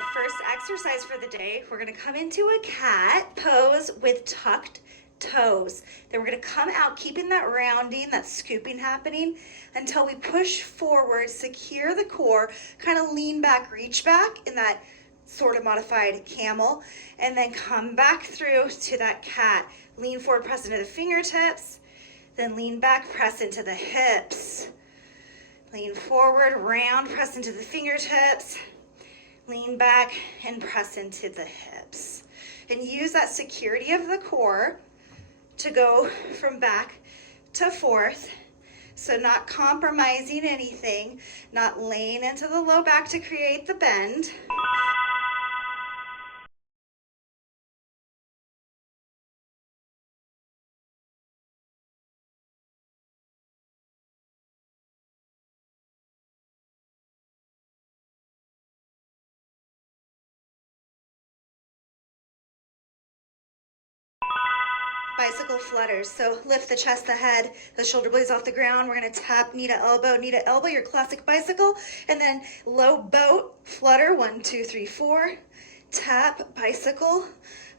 our first exercise for the day. We're gonna come into a cat pose with tucked toes. Then we're gonna come out, keeping that rounding, that scooping happening until we push forward, secure the core, kind of lean back, reach back in that sort of modified camel, and then come back through to that cat. Lean forward, press into the fingertips, then lean back, press into the hips. Lean forward, round, press into the fingertips. Lean back and press into the hips. And use that security of the core to go from back to forth. So not compromising anything, not laying into the low back to create the bend. Bicycle flutters. So lift the chest, the head, the shoulder blades off the ground. We're gonna tap knee to elbow, your classic bicycle, and then low boat flutter. 1, 2, 3, 4. Tap, bicycle,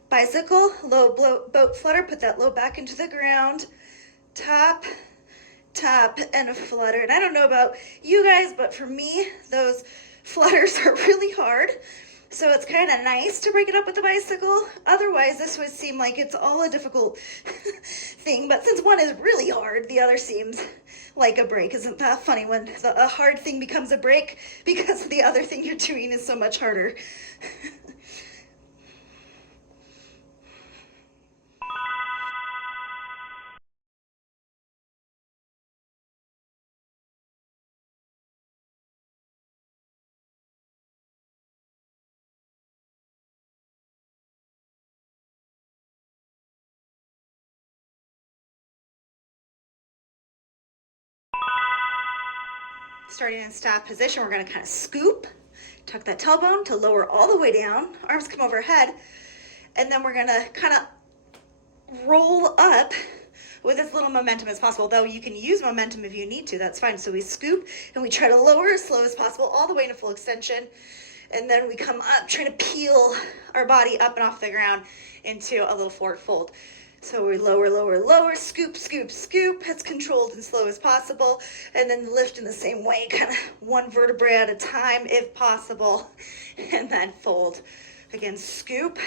bicycle, low boat flutter. Put that low back into the ground. Tap, tap, and a flutter. And I don't know about you guys, but for me, those flutters are really hard. So it's kind of nice to break it up with the bicycle. Otherwise, this would seem like it's all a difficult thing. But since one is really hard, the other seems like a break. Isn't that funny when a hard thing becomes a break because the other thing you're doing is so much harder? Starting in staff position, we're gonna kind of scoop, tuck that tailbone to lower all the way down, arms come overhead, and then we're gonna kind of roll up with as little momentum as possible, though you can use momentum if you need to, that's fine. So we scoop and we try to lower as slow as possible, all the way into full extension, and then we come up, trying to peel our body up and off the ground into a little forward fold. So we lower, lower, lower, scoop, scoop, scoop, as controlled and slow as possible, and then lift in the same way, kind of one vertebrae at a time if possible, and then fold. Again, scoop,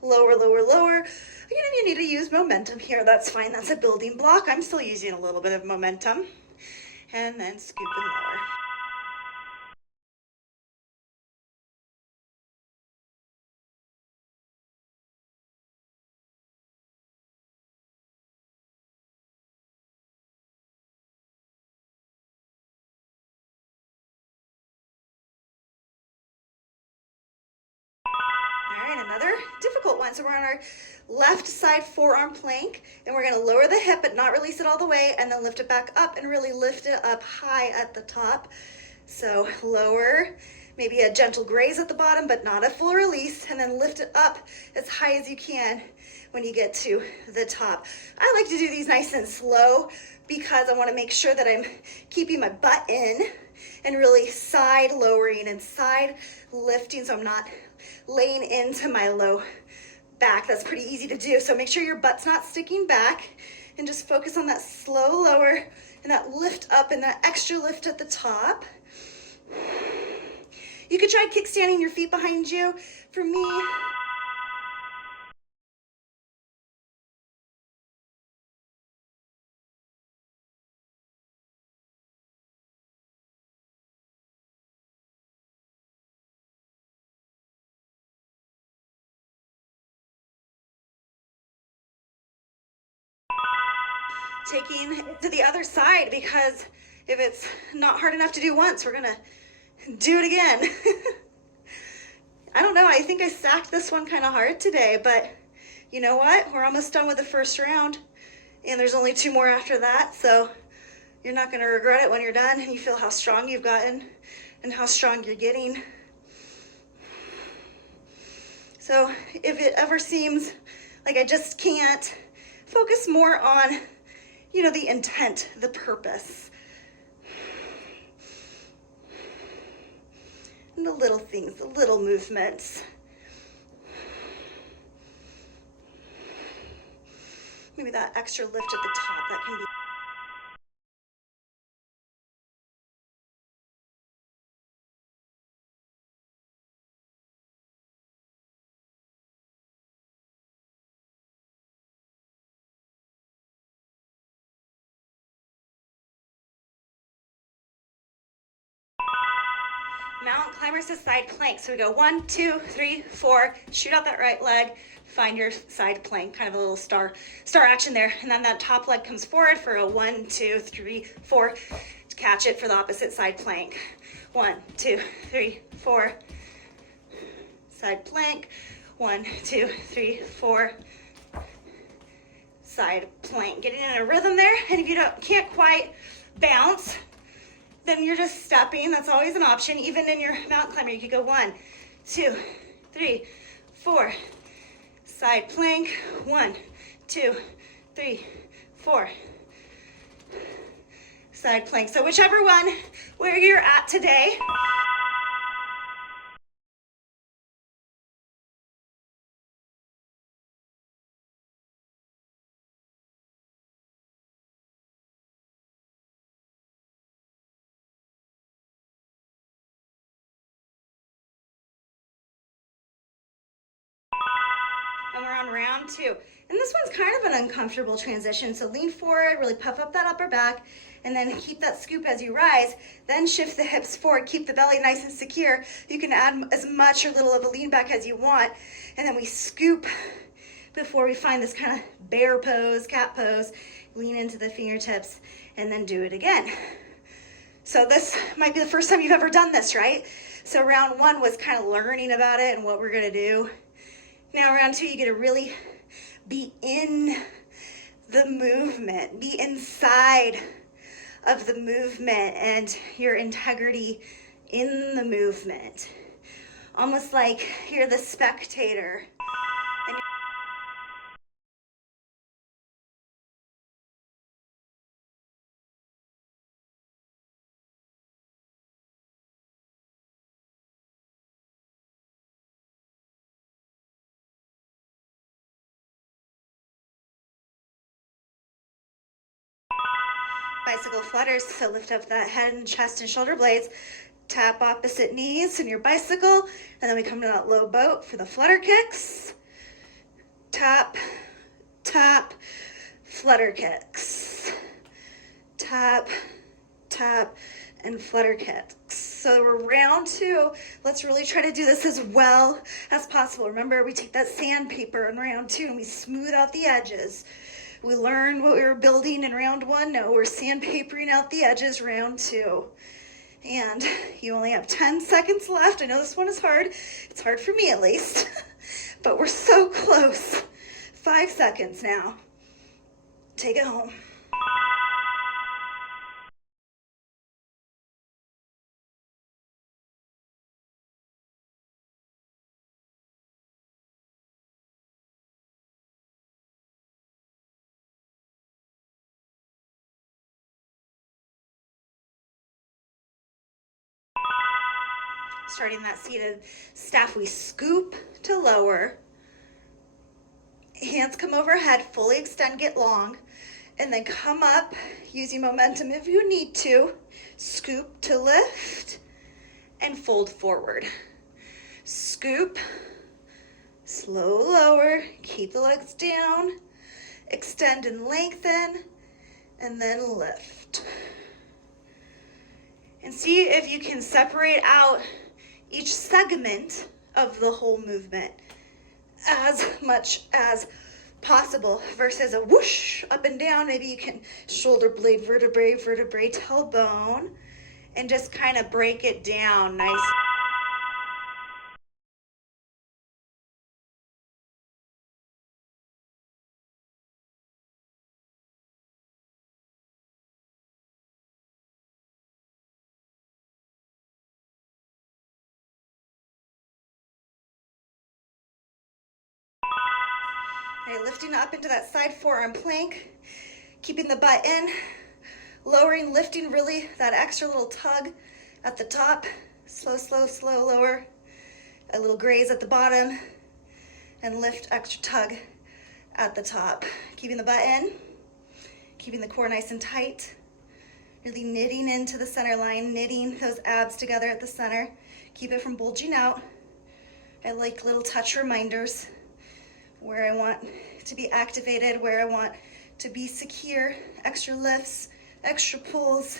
lower, lower, lower. Again, if you need to use momentum here, that's fine. That's a building block. I'm still using a little bit of momentum. And then scoop and lower. All right, another difficult one. So we're on our left side forearm plank, and we're gonna lower the hip but not release it all the way, and then lift it back up and really lift it up high at the top. So lower, maybe a gentle graze at the bottom, but not a full release, and then lift it up as high as you can when you get to the top. I like to do these nice and slow because I wanna make sure that I'm keeping my butt in and really side lowering and side lifting, so I'm not laying into my low back. That's pretty easy to do. So make sure your butt's not sticking back and just focus on that slow lower and that lift up and that extra lift at the top. You could try kickstanding your feet behind you. For me, taking to the other side, because if it's not hard enough to do once, we're gonna do it again. I don't know, I think I stacked this one kind of hard today, but you know what? We're almost done with the first round, and there's only 2 more after that, so you're not gonna regret it when you're done and you feel how strong you've gotten and how strong you're getting. So if it ever seems like I just can't, focus more on, you know, the intent, the purpose. And the little things, the little movements. Maybe that extra lift at the top, that can be. Mountain climbers to side plank. So we go 1, 2, 3, 4, shoot out that right leg, find your side plank, kind of a little star action there. And then that top leg comes forward for a 1, 2, 3, 4, to catch it for the opposite side plank. 1, 2, 3, 4, side plank. 1, 2, 3, 4, side plank. Getting in a rhythm there. And if you can't quite bounce, then you're just stepping. That's always an option. Even in your mountain climber, you could go 1, 2, 3, 4, side plank. 1, 2, 3, 4, side plank. So whichever one, where you're at today. And we're on round 2. And this one's kind of an uncomfortable transition. So lean forward, really puff up that upper back, and then keep that scoop as you rise. Then shift the hips forward, keep the belly nice and secure. You can add as much or little of a lean back as you want. And then we scoop before we find this kind of bear pose, cat pose. Lean into the fingertips and then do it again. So this might be the first time you've ever done this, right? So round 1 was kind of learning about it and what we're gonna do. Now round 2, you get to really be in the movement, be inside of the movement and your integrity in the movement. Almost like you're the spectator. Bicycle flutters, so lift up that head and chest and shoulder blades. Tap opposite knees in your bicycle, and then we come to that low boat for the flutter kicks. Tap, tap, flutter kicks. Tap, tap, and flutter kicks. So we're round 2. Let's really try to do this as well as possible. Remember, we take that sandpaper in round 2 and we smooth out the edges. We learned what we were building in round 1. Now we're sandpapering out the edges round 2. And you only have 10 seconds left. I know this one is hard. It's hard for me at least. But we're so close. 5 seconds now. Take it home. Starting that seated staff, we scoop to lower. Hands come overhead, fully extend, get long, and then come up using momentum if you need to. Scoop to lift and fold forward. Scoop, slow lower, keep the legs down, extend and lengthen, and then lift. And see if you can separate out each segment of the whole movement as much as possible versus a whoosh up and down. Maybe you can shoulder blade, vertebrae, tailbone, and just kind of break it down nice. Right, lifting up into that side forearm plank, keeping the butt in, lowering, lifting really that extra little tug at the top, Slow, slow, slow, lower. A little graze at the bottom and lift, extra tug at the top. Keeping the butt in, keeping the core nice and tight. Really knitting into the center line, knitting those abs together at the center. Keep it from bulging out. I like little touch reminders where I want to be activated, where I want to be secure. Extra lifts, extra pulls.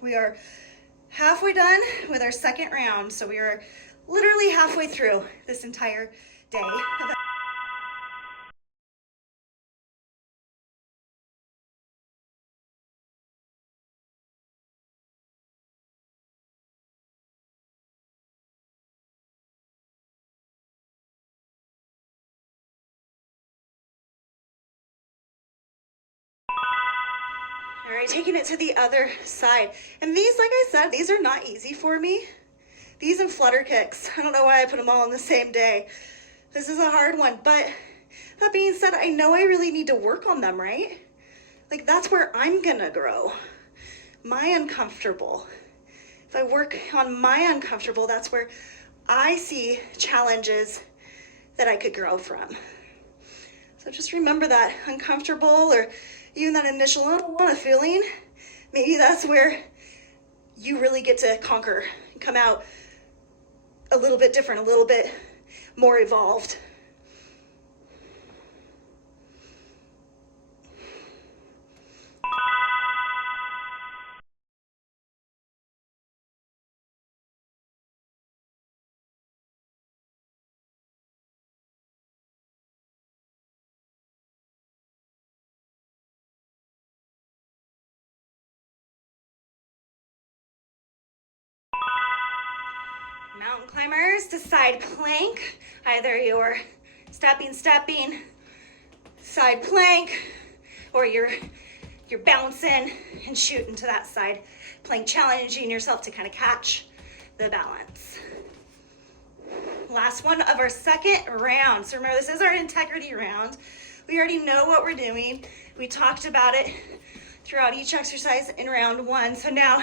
We are halfway done with our second round, so we are literally halfway through this entire day. All right, taking it to the other side. And these, like I said, these are not easy for me. These and flutter kicks. I don't know why I put them all on the same day. This is a hard one, but that being said, I know I really need to work on them, right? Like that's where I'm gonna grow. My uncomfortable. If I work on my uncomfortable, that's where I see challenges that I could grow from. So just remember that uncomfortable or even that initial I don't want to feeling, maybe that's where you really get to conquer and come out a little bit different, a little bit more evolved. Mountain climbers to side plank. Either you're stepping, side plank, or you're bouncing and shooting to that side plank, challenging yourself to kind of catch the balance. Last one of our second round. So remember, this is our integrity round. We already know what we're doing. We talked about it throughout each exercise in round one. So now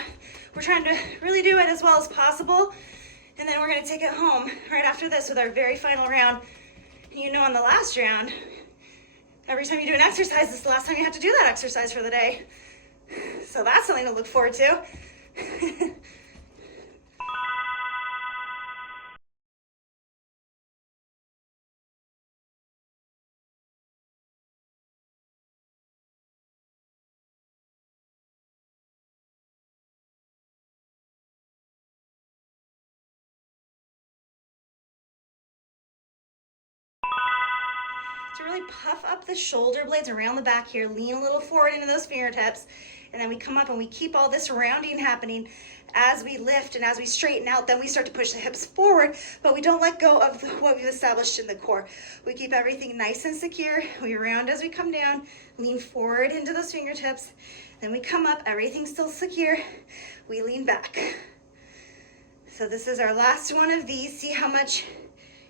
we're trying to really do it as well as possible. And then we're gonna take it home right after this with our very final round. And you know, on the last round, every time you do an exercise, this is the last time you have to do that exercise for the day. So that's something to look forward to. To really puff up the shoulder blades around the back here, lean a little forward into those fingertips, and then we come up and we keep all this rounding happening as we lift and as we straighten out. Then we start to push the hips forward, but we don't let go of what we've established in the core. We keep everything nice and secure. We round as we come down, lean forward into those fingertips, then we come up, everything's still secure. We lean back. So this is our last one of these. See how much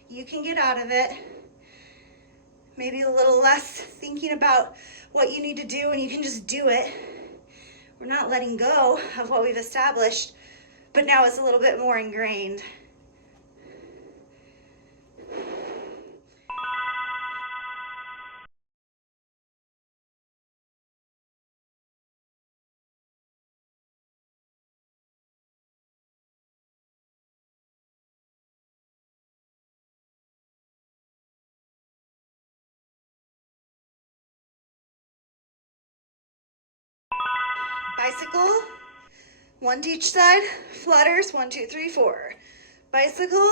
you can get out of it. Maybe a little less thinking about what you need to do and you can just do it. We're not letting go of what we've established, but now it's a little bit more ingrained. Bicycle, one to each side, flutters, 1, 2, 3, 4. Bicycle,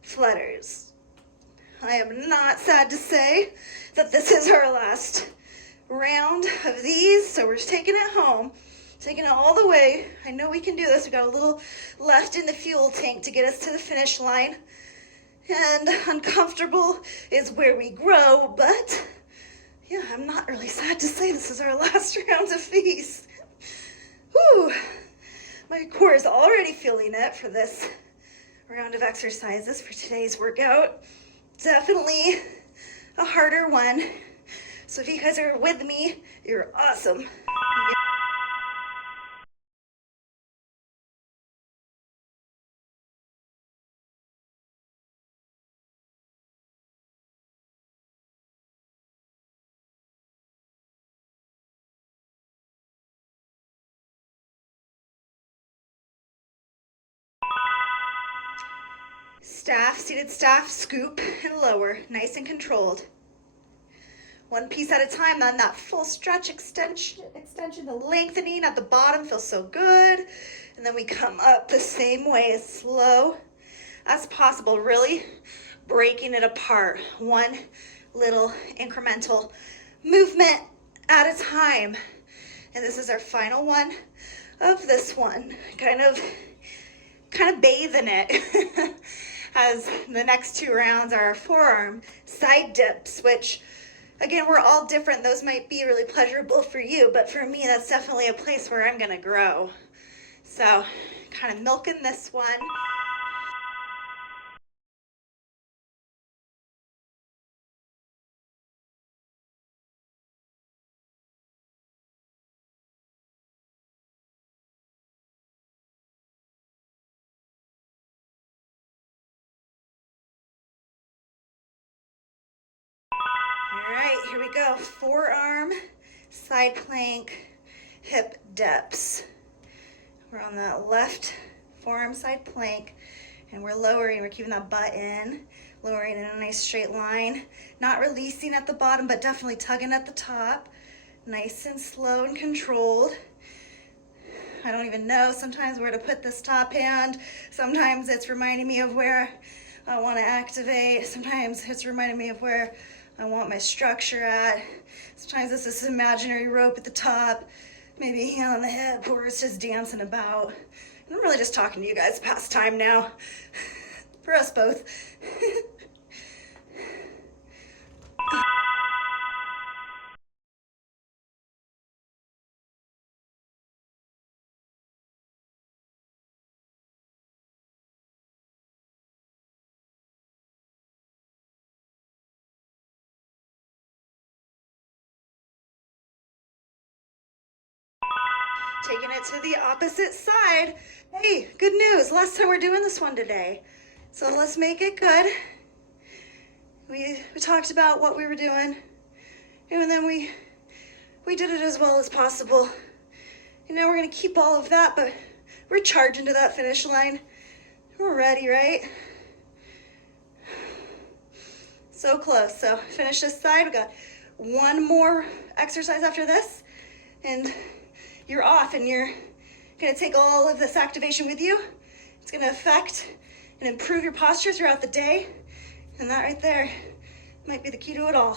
flutters. I am not sad to say that this is our last round of these, so we're taking it home, taking it all the way. I know we can do this. We got a little left in the fuel tank to get us to the finish line. And uncomfortable is where we grow, but yeah, I'm not really sad to say this is our last round of these. Whew. My core is already feeling it for this round of exercises for today's workout. Definitely a harder one. So if you guys are with me, you're awesome. Staff, seated staff, scoop and lower, nice and controlled. One piece at a time, then that full stretch, extension, the lengthening at the bottom feels so good. And then we come up the same way, as slow as possible, really breaking it apart. One little incremental movement at a time. And this is our final one of this one. Kind of bathe in it as the next 2 rounds are our forearm side dips, which again, we're all different. Those might be really pleasurable for you, but for me, that's definitely a place where I'm gonna grow. So kind of milking this one. All right, here we go. Forearm, side plank, hip dips. We're on that left forearm side plank, and we're lowering. We're keeping that butt in, lowering in a nice straight line. Not releasing at the bottom, but definitely tugging at the top. Nice and slow and controlled. I don't even know sometimes where to put this top hand. Sometimes it's reminding me of where I want to activate. Sometimes it's reminding me of where I want my structure at. Sometimes it's this imaginary rope at the top, maybe a hand on the hip, or it's just dancing about. And I'm really just talking to you guys past time now. For us both. Taking it to the opposite side. Hey, good news. Last time we're doing this one today. So let's make it good. We talked about what we were doing, and then we did it as well as possible. And now we're gonna keep all of that, but we're charging to that finish line. We're ready, right? So close. So finish this side. We got one more exercise after this, and you're off, and you're gonna take all of this activation with you. It's gonna affect and improve your posture throughout the day. And that right there might be the key to it all.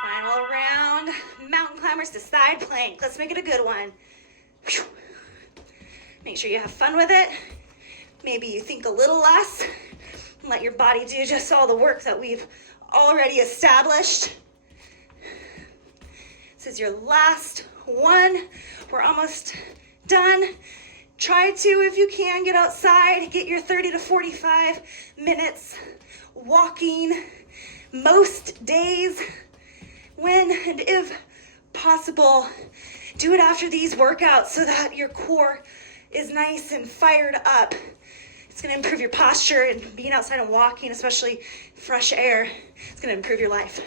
Final round, mountain climbers to side plank. Let's make it a good one. Make sure you have fun with it. Maybe you think a little less and let your body do just all the work that we've already established. This is your last one. We're almost done. Try to, if you can, get outside, get your 30 to 45 minutes walking most days. When and if possible, do it after these workouts so that your core is nice and fired up. It's gonna improve your posture, and being outside and walking, especially fresh air, it's gonna improve your life.